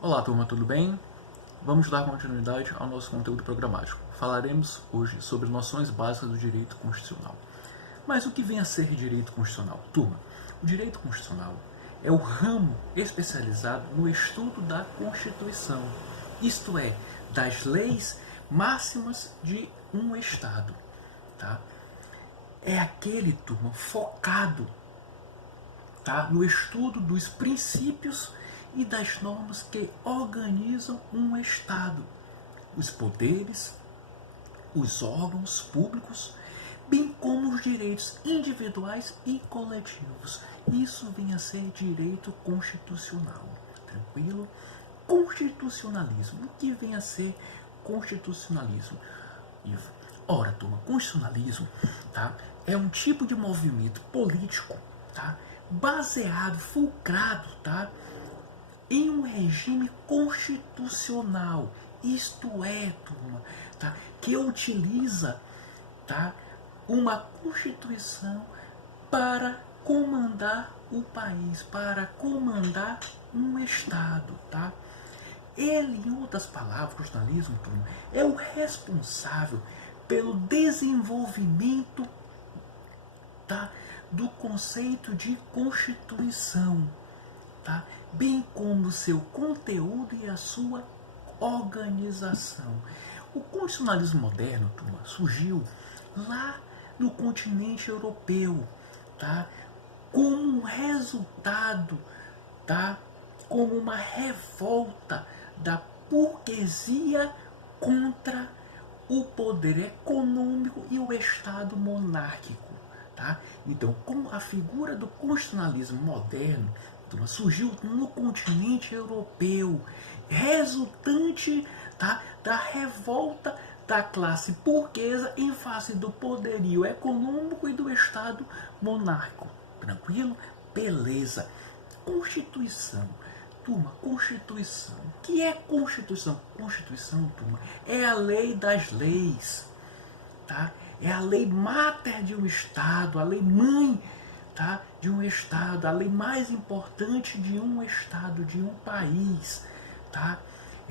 Olá turma, tudo bem? Vamos dar continuidade ao nosso conteúdo programático. Falaremos hoje sobre noções básicas do direito constitucional. Mas o que vem a ser direito constitucional? Turma, o direito constitucional é o ramo especializado no estudo da Constituição, isto é, das leis máximas de um Estado. Tá? É aquele, turma, focado, tá, no estudo dos princípios e das normas que organizam um Estado, os poderes, os órgãos públicos, bem como os direitos individuais e coletivos. Isso vem a ser direito constitucional. Tranquilo? Constitucionalismo. O que vem a ser constitucionalismo, Ivo? Ora, turma, constitucionalismo, tá, é um tipo de movimento político, tá, baseado, fulcrado, tá, em um regime constitucional, isto é, turma, tá, que utiliza, tá, uma constituição para comandar o país, para comandar um Estado, tá? Ele, em outras palavras, o constitucionalismo, turma, é o responsável pelo desenvolvimento, tá, do conceito de Constituição, tá? Bem como o seu conteúdo e a sua organização. O constitucionalismo moderno, turma, surgiu lá no continente europeu, tá? Como um resultado, tá? Como uma revolta da burguesia contra o poder econômico e o Estado monárquico. Tá? Então, como a figura do constitucionalismo moderno surgiu no continente europeu, resultante, tá, da revolta da classe burguesa em face do poderio econômico e do Estado monárquico. Tranquilo? Beleza. Constituição. Turma, Constituição. O que é Constituição? Constituição, turma, é a lei das leis. Tá? É a lei máter de um Estado, a lei mãe, tá, de um Estado, a lei mais importante de um Estado, de um país. Tá?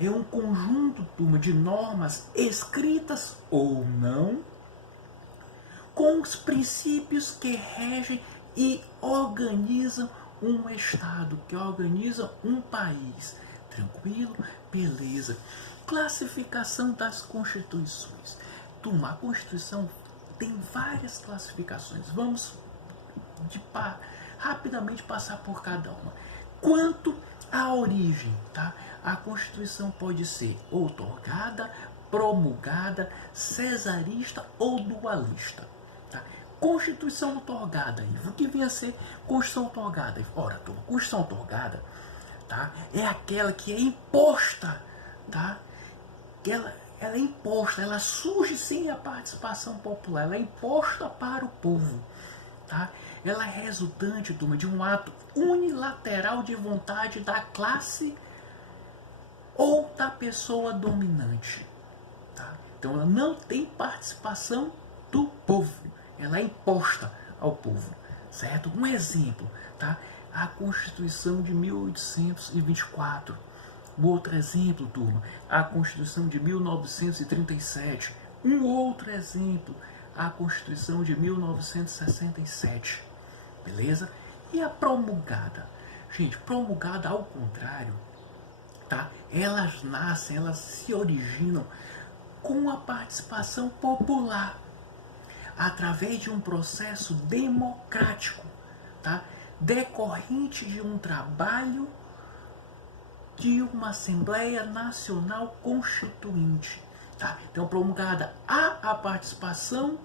É um conjunto, turma, de normas escritas ou não, com os princípios que regem e organizam um Estado, que organizam um país. Tranquilo? Beleza. Classificação das constituições. Turma, a Constituição tem várias classificações. Vamos rapidamente passar por cada uma. Quanto à origem, tá? A Constituição pode ser outorgada, promulgada, cesarista ou dualista. Tá? Constituição outorgada, Ivo. O que vem a ser Constituição outorgada? Ora, turma, Constituição outorgada, tá, é aquela que é imposta, tá? Ela é imposta, ela surge sem a participação popular, ela é imposta para o povo. Tá? Ela é resultante, turma, de um ato unilateral de vontade da classe ou da pessoa dominante. Tá? Então ela não tem participação do povo, ela é imposta ao povo. Certo? Um exemplo, tá? A Constituição de 1824. Um outro exemplo, turma, a Constituição de 1937. Um outro exemplo, a Constituição de 1967. Beleza? E a promulgada? Gente, promulgada ao contrário, tá? Elas nascem, elas se originam com a participação popular, através de um processo democrático, tá? Decorrente de um trabalho de uma Assembleia Nacional Constituinte. Tá? Então, promulgada há a participação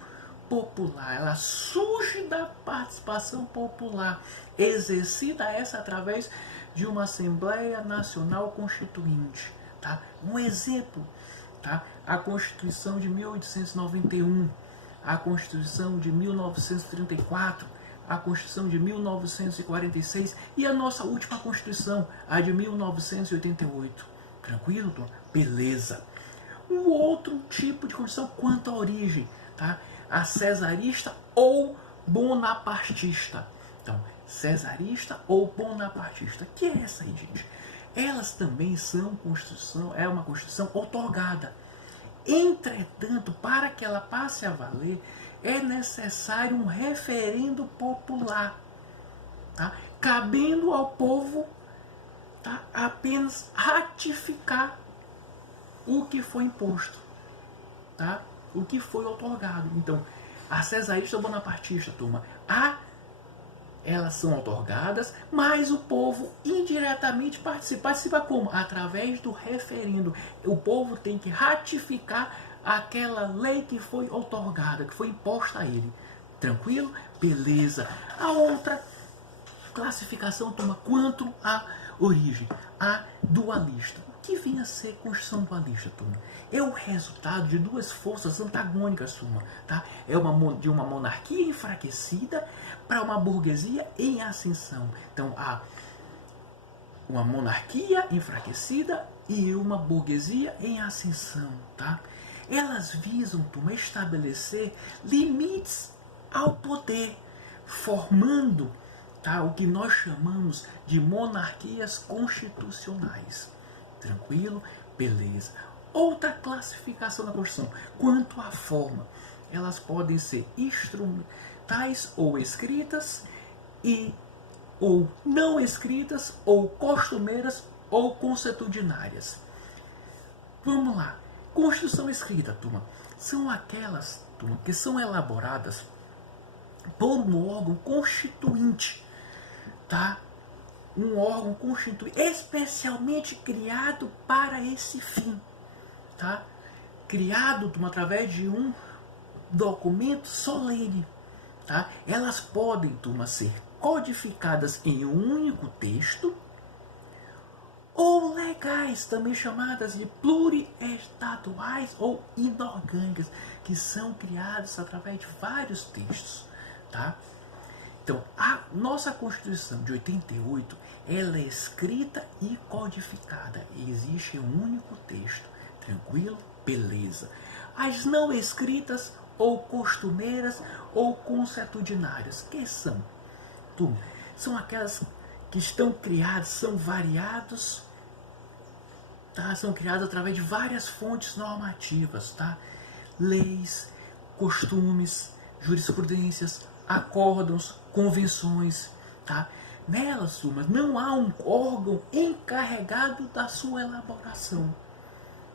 popular, ela surge da participação popular, exercida essa através de uma Assembleia Nacional Constituinte. Tá? Um exemplo, tá? A Constituição de 1891, a Constituição de 1934, a Constituição de 1946 e a nossa última Constituição, a de 1988. Tranquilo, Tom? Beleza. Um outro tipo de Constituição quanto à origem, tá? A cesarista ou bonapartista. Então, cesarista ou bonapartista. Que é essa aí, gente? elas também são Constituição, é uma Constituição outorgada. Entretanto, para que ela passe a valer, é necessário um referendo popular, tá? Cabendo ao povo, tá, apenas ratificar o que foi imposto, tá? O que foi outorgado. Então, a cesarista bonapartista, turma, elas são outorgadas, mas o povo indiretamente participa. Participa como? Através do referendo. O povo tem que ratificar aquela lei que foi outorgada, que foi imposta a ele. Tranquilo? Beleza. A outra classificação, turma, quanto à origem, a dualista. O que vem a ser Constituição dualista, turma? É o resultado de duas forças antagônicas, turma, tá? É de uma monarquia enfraquecida para uma burguesia em ascensão. Então, há uma monarquia enfraquecida e uma burguesia em ascensão, tá? Elas visam, turma, estabelecer limites ao poder, formando, tá, o que nós chamamos de monarquias constitucionais. Tranquilo? Beleza. Outra classificação da Constituição, quanto à forma, elas podem ser instrumentais ou escritas, ou não escritas, ou costumeiras, ou consuetudinárias. Vamos lá. Constituição escrita, turma, são aquelas, turma, que são elaboradas por um órgão constituinte, tá? Um órgão constituinte especialmente criado para esse fim, tá? Criado, turma, através de um documento solene, tá? Elas podem, turma, ser codificadas em um único texto ou legais, também chamadas de pluriestatuais ou inorgânicas, que são criadas através de vários textos, tá? Então, a nossa Constituição de 88, ela é escrita e codificada. Existe um único texto. Tranquilo? Beleza. As não escritas, ou costumeiras, ou consuetudinárias, que são? Turma, são aquelas que estão criadas, são variados, tá? São criadas através de várias fontes normativas, tá? Leis, costumes, jurisprudências, acórdãos, convenções, tá? Nelas, turmas, não há um órgão encarregado da sua elaboração,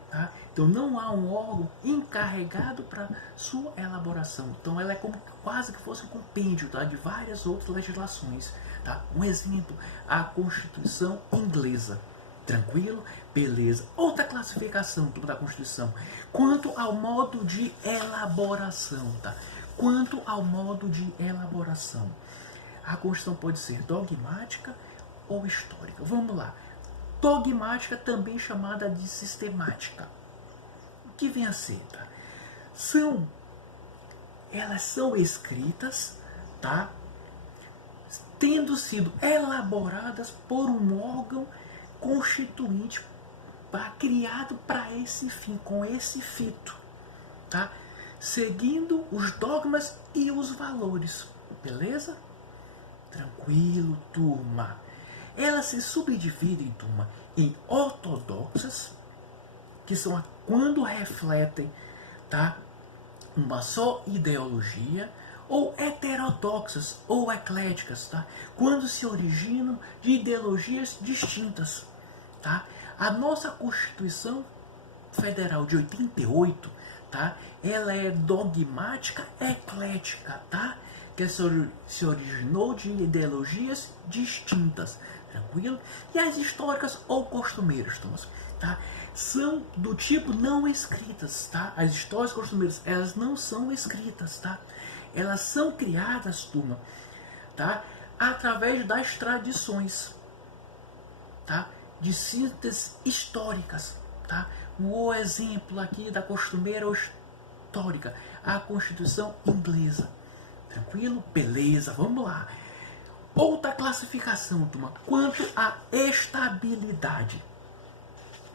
tá? Então não há um órgão encarregado para sua elaboração. Então ela é como quase que fosse um compêndio, tá, de várias outras legislações, tá? Um exemplo, a Constituição inglesa. Tranquilo? Beleza. Outra classificação da Constituição, quanto ao modo de elaboração, tá? Quanto ao modo de elaboração, a Constituição pode ser dogmática ou histórica. Vamos lá. Dogmática, também chamada de sistemática. O que vem a ser, tá? Elas são escritas, tá? Tendo sido elaboradas por um órgão constituinte criado para esse fim, com esse fito, tá? Seguindo os dogmas e os valores. Beleza? Tranquilo, turma. Elas se subdividem, turma, em ortodoxas, que são quando refletem, tá, uma só ideologia, ou heterodoxas ou ecléticas, tá? Quando se originam de ideologias distintas, tá? A nossa Constituição Federal de 88, tá? Ela é dogmática eclética, tá? Que se originou de ideologias distintas, tranquilo? E as históricas ou costumeiras, tá? São do tipo não escritas, tá? As histórias costumeiras, elas não são escritas, tá? Elas são criadas, turma, tá? Através das tradições, tá? De síntese históricas, tá? O exemplo aqui da costumeira ou histórica, a Constituição inglesa. Tranquilo? Beleza, vamos lá. Outra classificação, turma, quanto à estabilidade.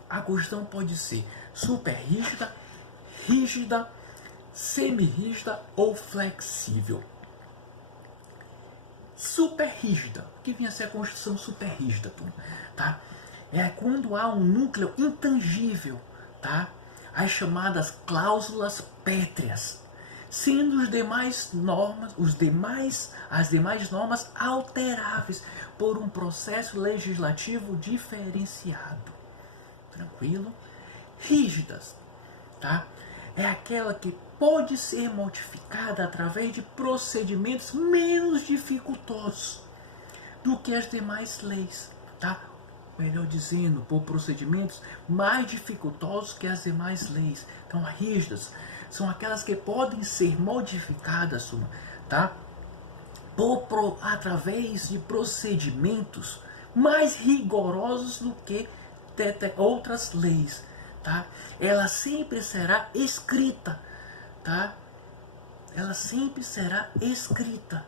A Constituição pode ser super rígida, rígida, semi-rígida ou flexível. Super rígida. O que vinha a ser a Constituição super rígida, turma? Tá? é quando há um núcleo intangível, tá? As chamadas cláusulas pétreas, sendo as demais normas alteráveis por um processo legislativo diferenciado. Tranquilo? Rígidas, tá? É aquela que pode ser modificada através de procedimentos menos dificultosos do que as demais leis, tá? Melhor dizendo, por procedimentos mais dificultosos que as demais leis. Então, rígidas são aquelas que podem ser modificadas, tá? Através de procedimentos mais rigorosos do que outras leis, tá? Ela sempre será escrita, tá? Ela sempre será escrita,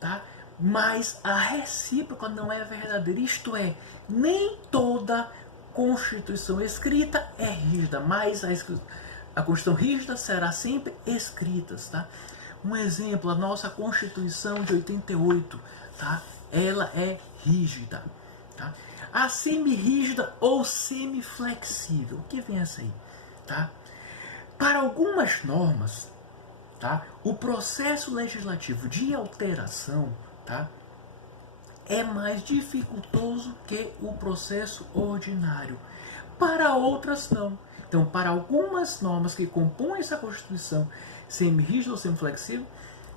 tá? Mas a recíproca não é verdadeira, isto é, nem toda Constituição escrita é rígida, mas a Constituição rígida será sempre escrita, tá? Um exemplo, a nossa Constituição de 88, tá? Ela é rígida, tá? A semi-rígida ou semi-flexível, o que vem essa aí, tá? Para algumas normas, tá? O processo legislativo de alteração, tá? É mais dificultoso que o processo ordinário. Para outras, não. Então, para algumas normas que compõem essa Constituição, semi-rígida ou semi-flexível,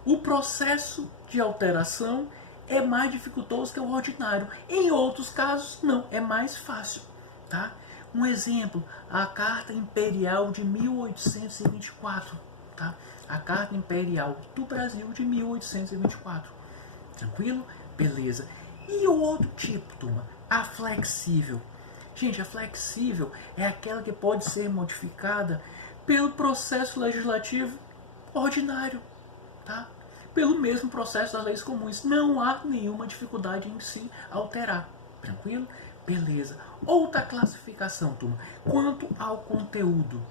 o processo de alteração é mais dificultoso que o ordinário. Em outros casos, não, é mais fácil, tá? Um exemplo, a Carta Imperial de 1824, tá? A Carta Imperial do Brasil de 1824. Tranquilo? Beleza. E o outro tipo, turma? A flexível. Gente, a flexível é aquela que pode ser modificada pelo processo legislativo ordinário, tá? Pelo mesmo processo das leis comuns. Não há nenhuma dificuldade em se alterar. Tranquilo? Beleza. Outra classificação, turma. Quanto ao conteúdo,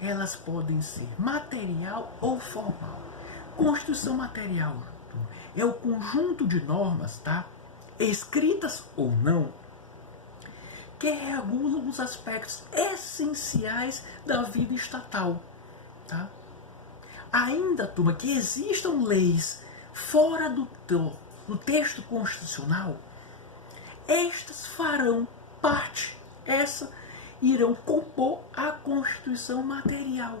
elas podem ser material ou formal. Constituição material, turma, é o conjunto de normas, tá? Escritas ou não, que regulam os aspectos essenciais da vida estatal, tá? Ainda, turma, que existam leis fora do texto constitucional, estas farão parte, irão compor a Constituição material.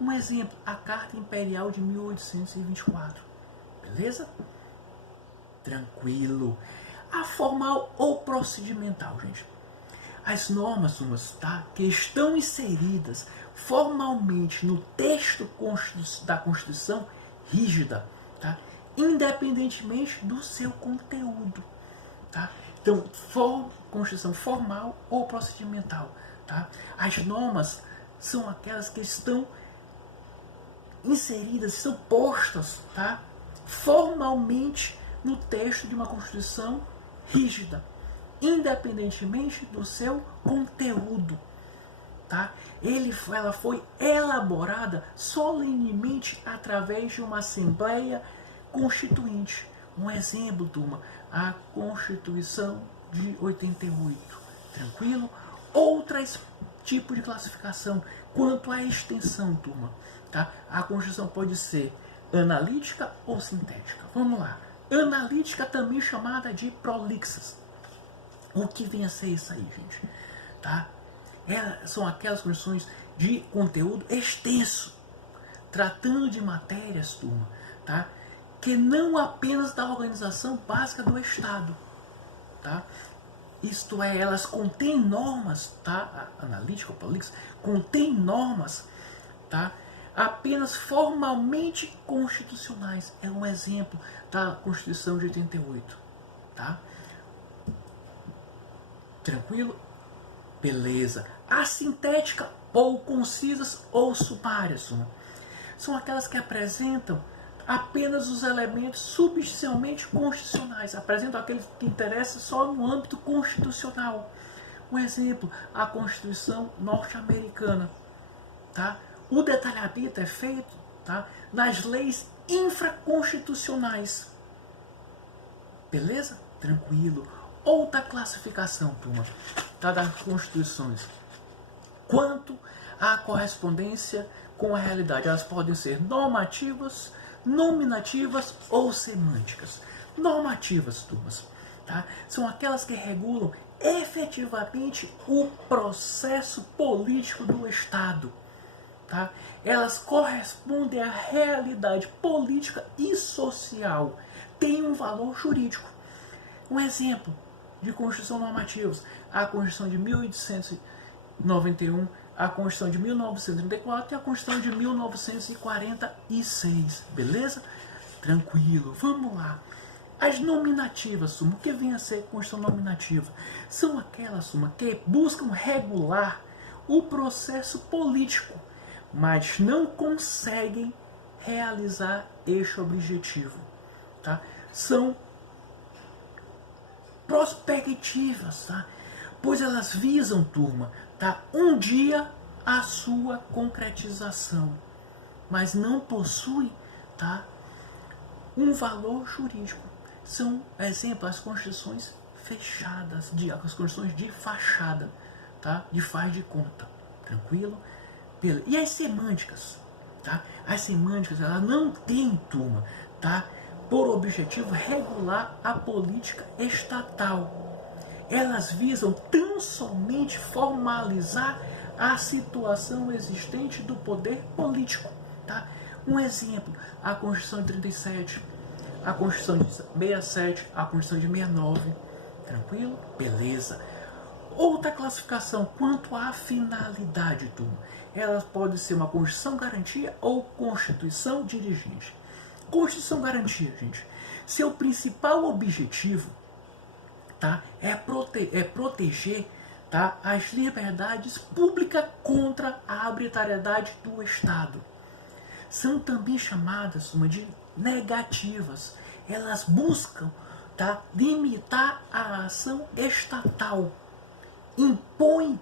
Um exemplo, a Carta Imperial de 1824. Beleza? Tranquilo. A formal ou procedimental, gente. As normas, tá, que estão inseridas formalmente no texto da Constituição rígida, tá, independentemente do seu conteúdo, tá? Então, Constituição formal ou procedimental, tá? As normas são aquelas que estão inseridas, são postas, tá, formalmente no texto de uma Constituição rígida, independentemente do seu conteúdo, tá? Ela foi elaborada solenemente através de uma Assembleia Constituinte. Um exemplo, turma, a Constituição de 88. Tranquilo? Outros tipos de classificação quanto à extensão, turma, tá? A Constituição pode ser analítica ou sintética. Vamos lá. Analítica, também chamada de prolixas. O que vem a ser isso aí, gente? Tá? São aquelas condições de conteúdo extenso, tratando de matérias, turma, tá, que não apenas da organização básica do Estado, tá? Isto é, elas contêm normas, tá? A analítica ou prolixa contém normas, tá, apenas formalmente constitucionais. É um exemplo da Constituição de 88, tá? Tranquilo? Beleza. A sintética ou concisas ou sumárias, são aquelas que apresentam apenas os elementos substancialmente constitucionais, apresentam aqueles que interessam só no âmbito constitucional. Um exemplo, a Constituição norte-americana, tá? O detalhamento é feito, tá, nas leis infraconstitucionais. Beleza? Tranquilo. Outra classificação, turma, tá, das constituições. Quanto à correspondência com a realidade, elas podem ser normativas, nominativas ou semânticas. Normativas, turmas, tá? São aquelas que regulam efetivamente o processo político do Estado. Tá? Elas correspondem à realidade política e social, têm um valor jurídico. Um exemplo de Constituição normativas: a Constituição de 1891, a Constituição de 1934 e a Constituição de 1946. Beleza? Tranquilo, vamos lá. As nominativas, turma, o que vem a ser Constituição nominativa? São aquelas, turma, que buscam regular o processo político, mas não conseguem realizar este objetivo. Tá? São prospectivas, tá? Pois elas visam, turma, tá, um dia a sua concretização, mas não possuem, tá, um valor jurídico. São, exemplo, as constituições fechadas, as constituições de fachada, tá? De faz de conta. Tranquilo? E as semânticas, tá? As semânticas, elas não têm, turma, tá, por objetivo regular a política estatal. Elas visam tão somente formalizar a situação existente do poder político. Tá? Um exemplo, a Constituição de 37, a Constituição de 67, a Constituição de 69. Tranquilo? Beleza. Outra classificação quanto à finalidade, turma. Ela pode ser uma Constituição garantia ou Constituição dirigente. Constituição garantia, gente, seu principal objetivo, tá, é proteger, tá, as liberdades públicas contra a arbitrariedade do Estado. São também chamadas de negativas. Elas buscam, tá, limitar a ação estatal, impõem,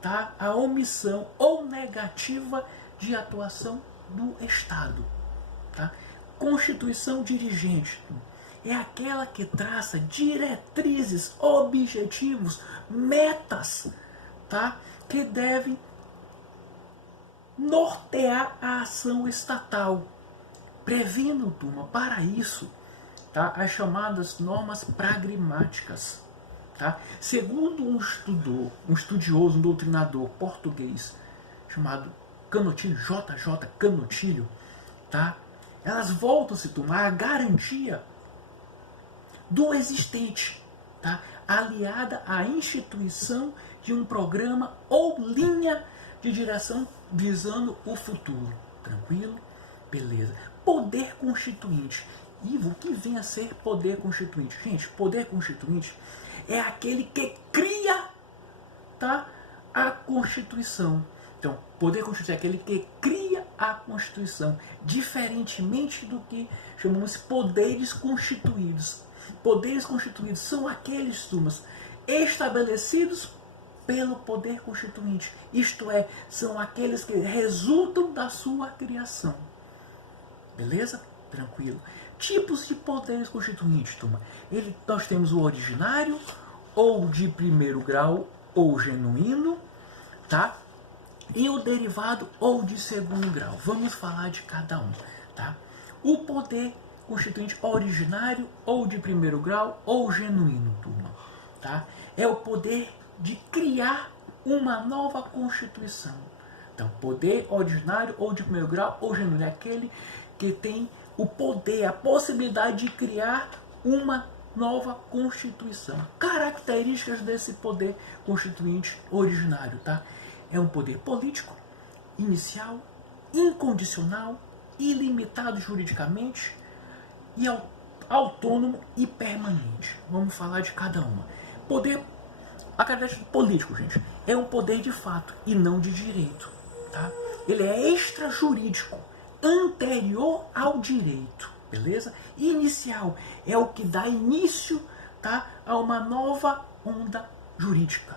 tá, a omissão ou negativa de atuação do Estado. Tá? Constituição dirigente é aquela que traça diretrizes, objetivos, metas, tá? Que devem nortear a ação estatal, prevendo, turma, para isso, tá, as chamadas normas pragmáticas. Tá? Segundo um estudioso, um doutrinador português chamado Canotilho, J.J. Canotilho, tá? Elas voltam-se, turma, à garantia do existente, tá? Aliada à instituição de um programa ou linha de direção visando o futuro. Tranquilo? Beleza. Poder constituinte. Ivo, o que vem a ser poder constituinte? Gente, poder constituinte é aquele que cria, tá, a Constituição. Então, poder constituinte é aquele que cria a Constituição, diferentemente do que chamamos de poderes constituídos. Poderes constituídos são aqueles, turmas, estabelecidos pelo poder constituinte, isto é, são aqueles que resultam da sua criação. Beleza? Tranquilo. Tipos de poderes constituintes, turma. Nós temos o originário, ou de primeiro grau, ou genuíno, tá? E o derivado ou de segundo grau. Vamos falar de cada um, tá? O poder constituinte originário ou de primeiro grau ou genuíno, turma, tá? É o poder de criar uma nova Constituição. Então, poder originário ou de primeiro grau ou genuíno é aquele que tem o poder, a possibilidade de criar uma nova Constituição. Características desse poder constituinte originário, tá? É um poder político, inicial, incondicional, ilimitado juridicamente e autônomo e permanente. Vamos falar de cada uma. Poder, a característica político, gente, é um poder de fato e não de direito, tá? Ele é extrajurídico, anterior ao direito, beleza? Inicial é o que dá início, tá, a uma nova onda jurídica.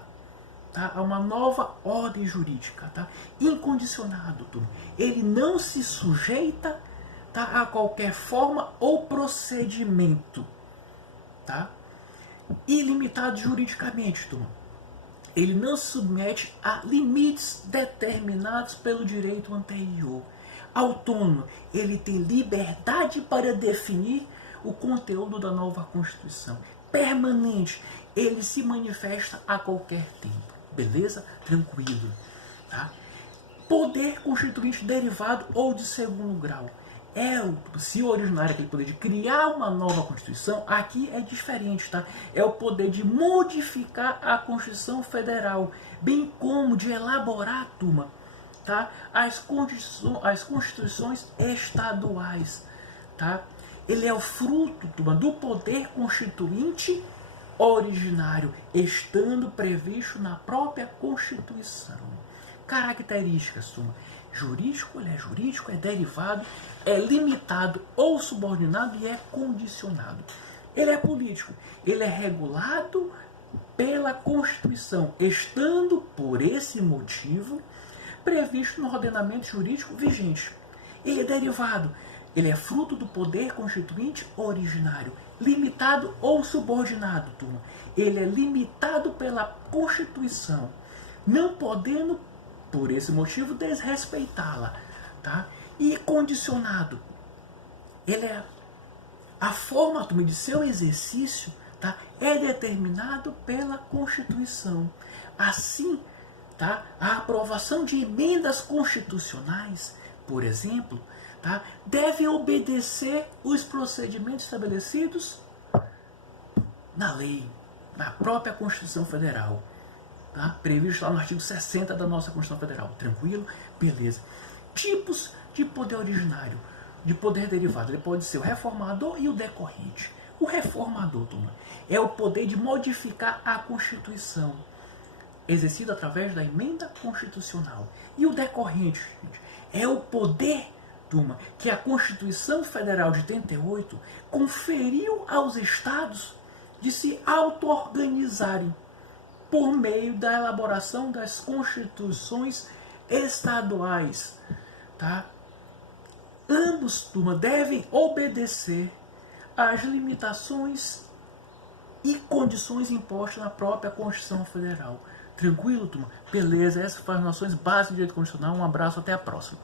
Tá? A uma nova ordem jurídica, tá? Incondicionado, turma. Ele não se sujeita, tá, a qualquer forma ou procedimento, tá? ilimitado juridicamente, turma. Ele não se submete a limites determinados pelo direito anterior. Autônomo, ele tem liberdade para definir o conteúdo da nova Constituição. Permanente, ele se manifesta a qualquer tempo. Beleza? Tranquilo. Tá? Poder constituinte derivado ou de segundo grau. Se o originário é aquele poder de criar uma nova Constituição, aqui é diferente, tá? É o poder de modificar a Constituição Federal, bem como de elaborar, turma, tá? As Constituições estaduais, tá? Ele é o fruto, turma, do poder constituinte originário, estando previsto na própria Constituição. Características, turma. Jurídico, ele é jurídico, é derivado, é limitado ou subordinado e é condicionado. Ele é político, ele é regulado pela Constituição, estando, por esse motivo, previsto no ordenamento jurídico vigente. Ele é derivado, ele é fruto do poder constituinte originário, limitado ou subordinado, turma. Ele é limitado pela Constituição, não podendo, por esse motivo, desrespeitá-la, tá? E condicionado, ele é a forma, turma, de seu exercício, tá? É determinado pela Constituição. Assim, tá? A aprovação de emendas constitucionais, por exemplo, tá? Deve obedecer os procedimentos estabelecidos na lei, na própria Constituição Federal. Tá? Previsto lá no artigo 60 da nossa Constituição Federal. Tranquilo? Beleza. Tipos de poder originário, de poder derivado. Ele pode ser o reformador e o decorrente. O reformador, turma, é o poder de modificar a Constituição, exercido através da emenda constitucional. E o decorrente, gente, é o poder, turma, que a Constituição Federal de 88 conferiu aos estados de se auto-organizarem por meio da elaboração das constituições estaduais, tá? Ambos, turma, devem obedecer às limitações e condições impostas na própria Constituição Federal. Tranquilo, turma? Beleza, essas foram as noções básicas do direito constitucional. Um abraço, até a próxima.